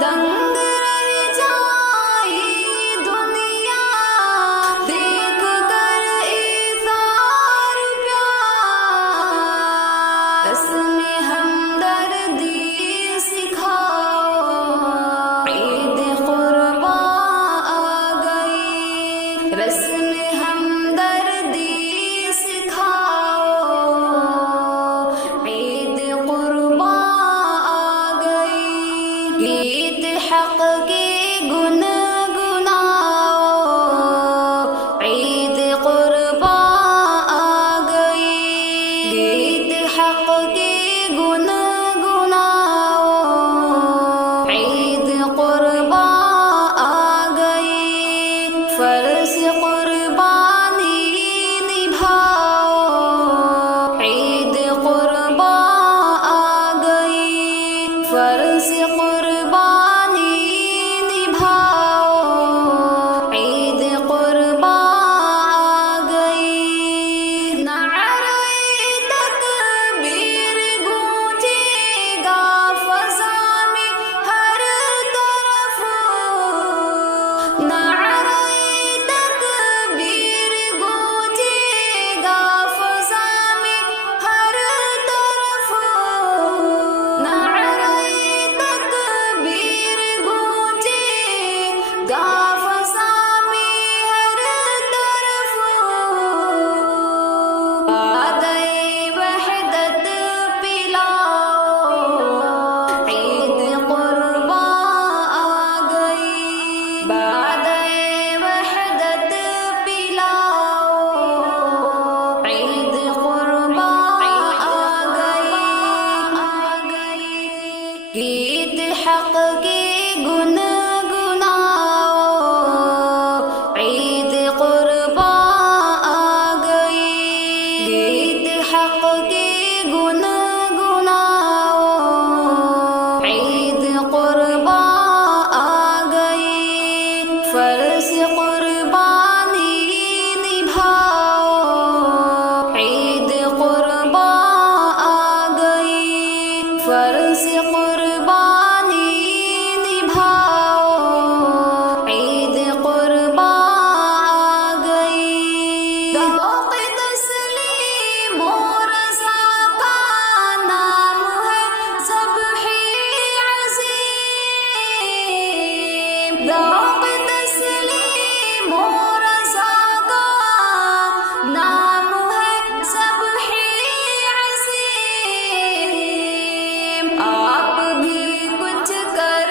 دنگ رہ جائے دنیا دیکھ کر ایثار پیار، رسم ہمدردی سکھاؤ عید قرباں آ گئی، رسم ہمدردی سکھاؤ عید قرباں آ گئی، گیت حق کے گنگناؤ عید قرباں آ گئی، گیت حق کے گنگناؤ عید قرباں آ گئی، فرض قربانی نبھاؤ عید قرباں آ گئی، فرض قربانی نبھاؤ عید قرباں آ گئی، نعرہ تکبیر گونجے گا فضا میں ہر طرف، نعرہ تکبیر گونجے گا فضا میں ہر طرف، نعرہ تکبیر گونجے گا فضا میں ہر طرف، بادِ وحدت پلاؤ عید قرباں آ گئی، بادِ وحدت پلاؤ عید قرباں آ گئی، گیت حق کے گنگناؤ عید قرباں آ گئی، گیت حق کے گنگناؤ عید قرباں آ گئی، فرض قربانی نبھاؤ عید قرباں آ گئی، فرض قربانی نبھاؤ عید قرباں آ گئی، ذوق تسلیم و رضا کا نام ہے ذبح عظیم، ذوق تسلیم و رضا کا نام ہے ذبح عظیم، آپ بھی کچھ کر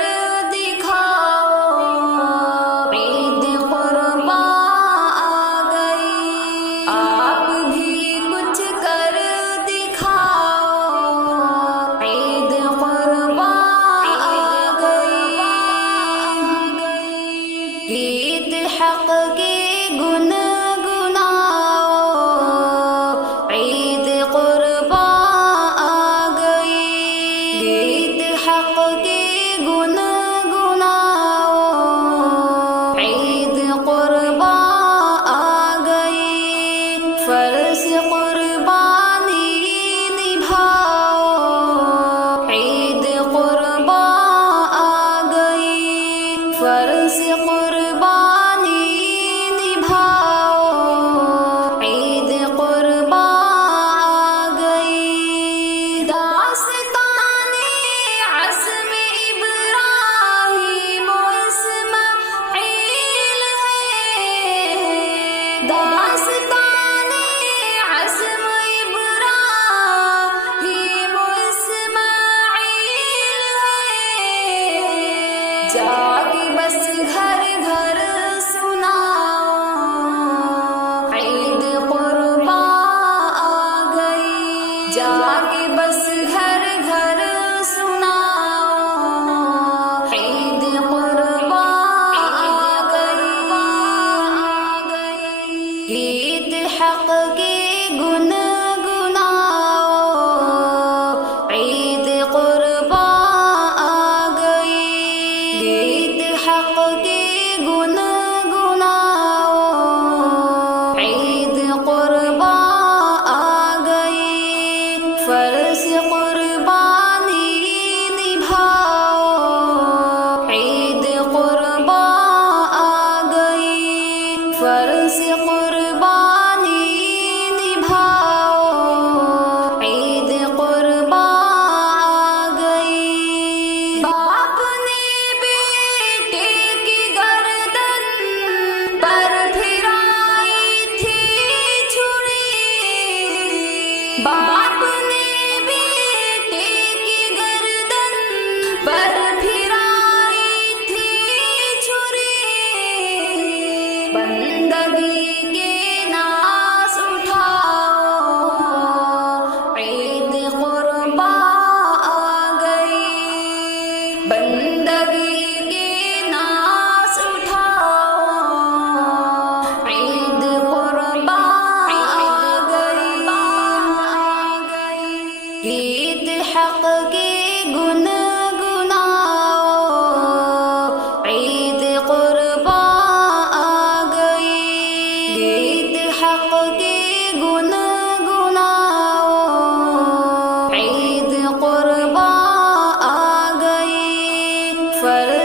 دکھاؤ عید قرباں آ گئی، آپ بھی کچھ کر دکھاؤ عید قرباں آ گئی، گیت حق کے گنگناؤ عید قرباں آ گئی، گیت حق کے گنگناؤ عید قرباں آ گئی، فرض قربانی نبھاؤ عید قرباں آ گئی، فرض قربانی نبھاؤ عید قرباں آ گئی، داستان عزم ابراہیم و اسماعیل ہے، داستان عزم ابراہیم و اسماعیل ہے، جا کے بس گھر گھر سناؤ عید قرباں آ گئی، جا کے بس گھر گھر سناؤ عید قرباں آ گئی، گیت حق کے گنگناؤ عید قرباں آ گئی، گیت حق کے گنگناؤ عید قرباں آ گئی، فرض قربانی نبھاؤ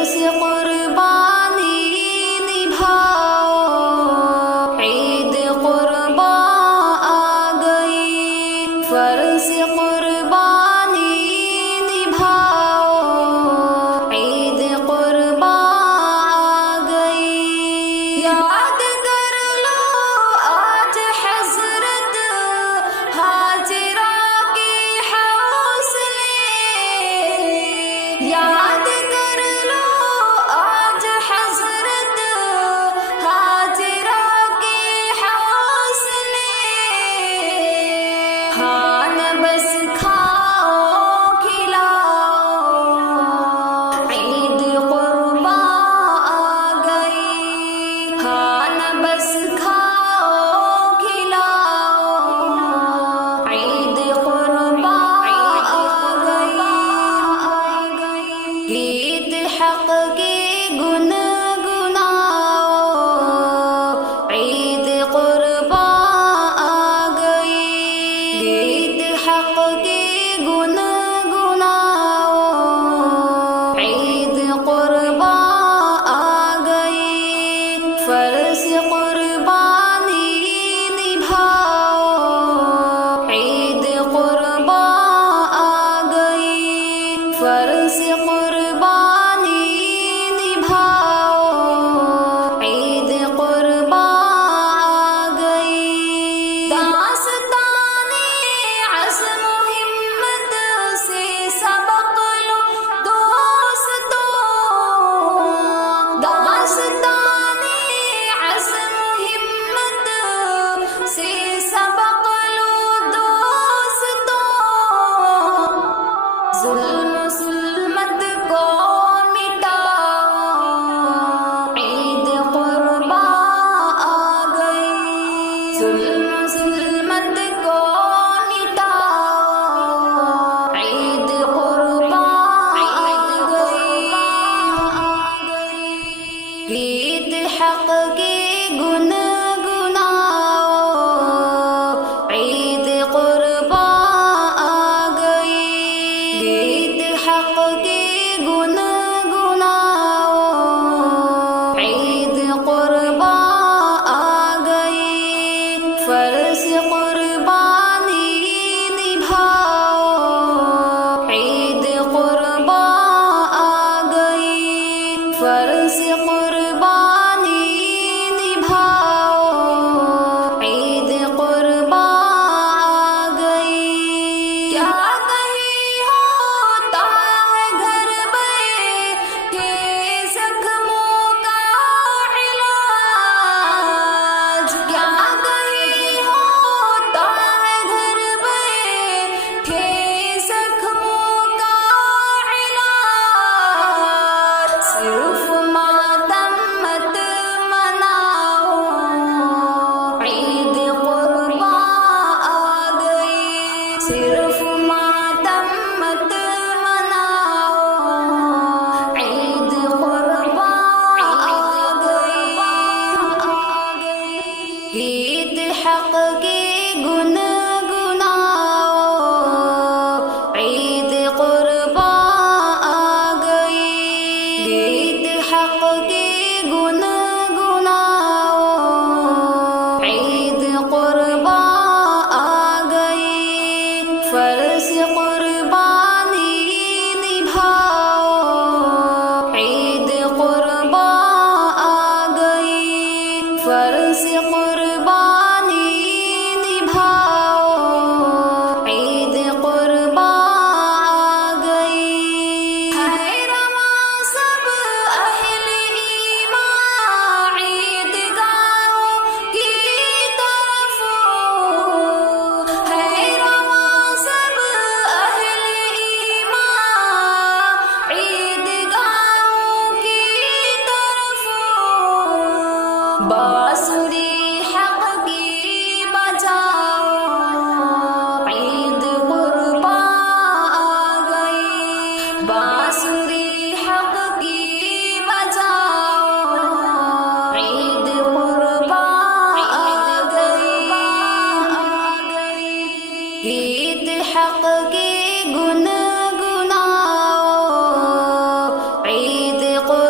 فرض قربانی نبھاؤ، عید قربا آ گئی، فرض قربانی نبھاؤ، عید قربا آ گئی۔ یاد کر لو آج حضرت حاجرہ کے حوصلے، یاد کر لو آج حضرت حاجرہ کے حوصلے، ہاں نہ بس کھاؤ کھلاؤ، عید قربا آ گئی، ہاں نہ بس کھاؤ کھلاؤ، عید قربا آ گئی۔ عید حق کی گنگناؤ، عید قربا آ گئی، عید حق کی گنگناؤ، عید قربا آ گئی، فرض قربانی نبھاؤ، عید قربا آ گئی، فرض قربانی نبھاؤ، عید قربا آ گئی۔ داستان عزم و ہمت سے سبق لو دوستو، داستان عزم و ہمت سے سبق لو دوستو، ظلم ظلمت کو مٹاؤ، عید قربا آ گئی، ظلم ظلمت کو مٹاؤ، عید قربا آ گئی۔ عید حق کی گنگناؤ، عید قربا آ گئی، عید حق کی گنگناؤ، عید قربا آ گئی، فرض قربانی نبھاؤ، عید قربا آ گئی، فرض قربانی نبھاؤ، عید قربا آ گئی۔ کیا کہیں ہوتا ہے گھر میں کہ زخموں کا علاج، کیا کہیں ہوتا ہے گھر میں کہ زخموں کا علاج، صرف ماتم مت مناؤ، عید قربا آ گئی، صرف ماتم مت مناؤ، عید قربا آ گئی۔ عید حق کی گنگناؤ، عید قربا آ گئی، عید حق کی گنگناؤ، عید قربا آ گئی، فرض قربانی نبھاؤ، عید قربا آ گئی، فرض قربانی نبھاؤ، عید قربا آ گئی۔ ہے رواں سب اہل ایمان عید گاہوں کی طرف، ہے رواں سب اہل ایمان عید گاہوں کی طرف، بانسری حق کی بجاؤ، عید قربا آ گئی، بانسری حق کی بجاؤ، عید قربا آ گئی۔ عید حق کی گنگناؤ، عید قربا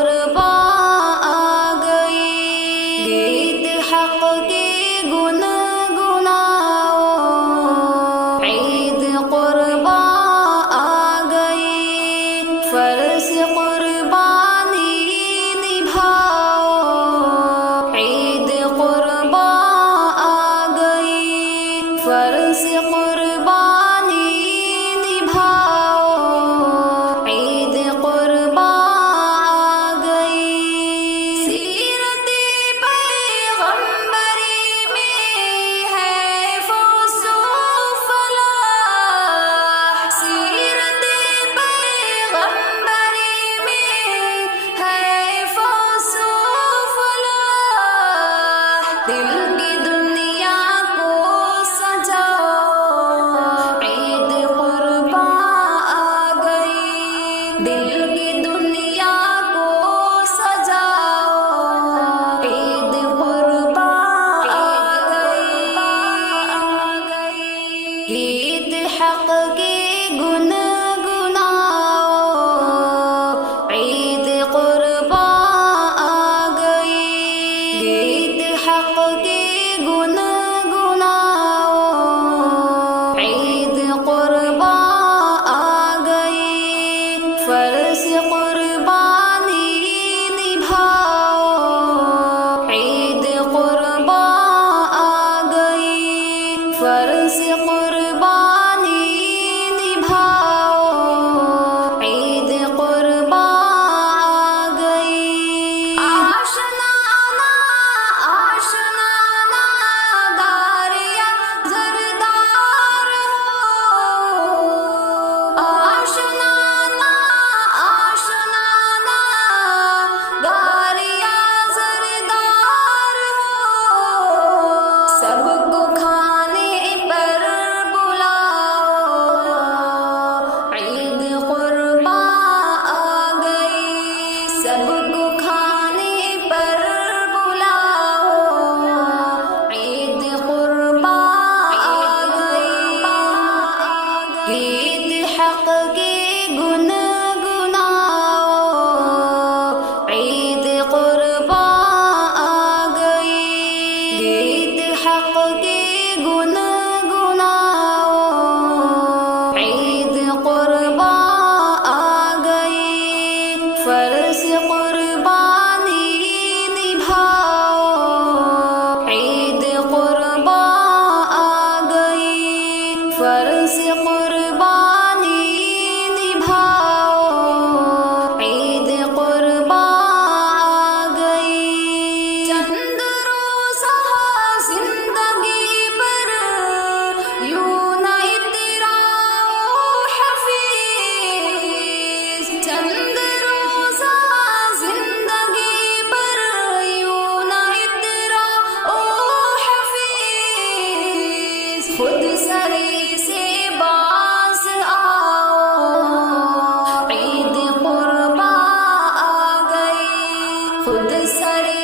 خود سر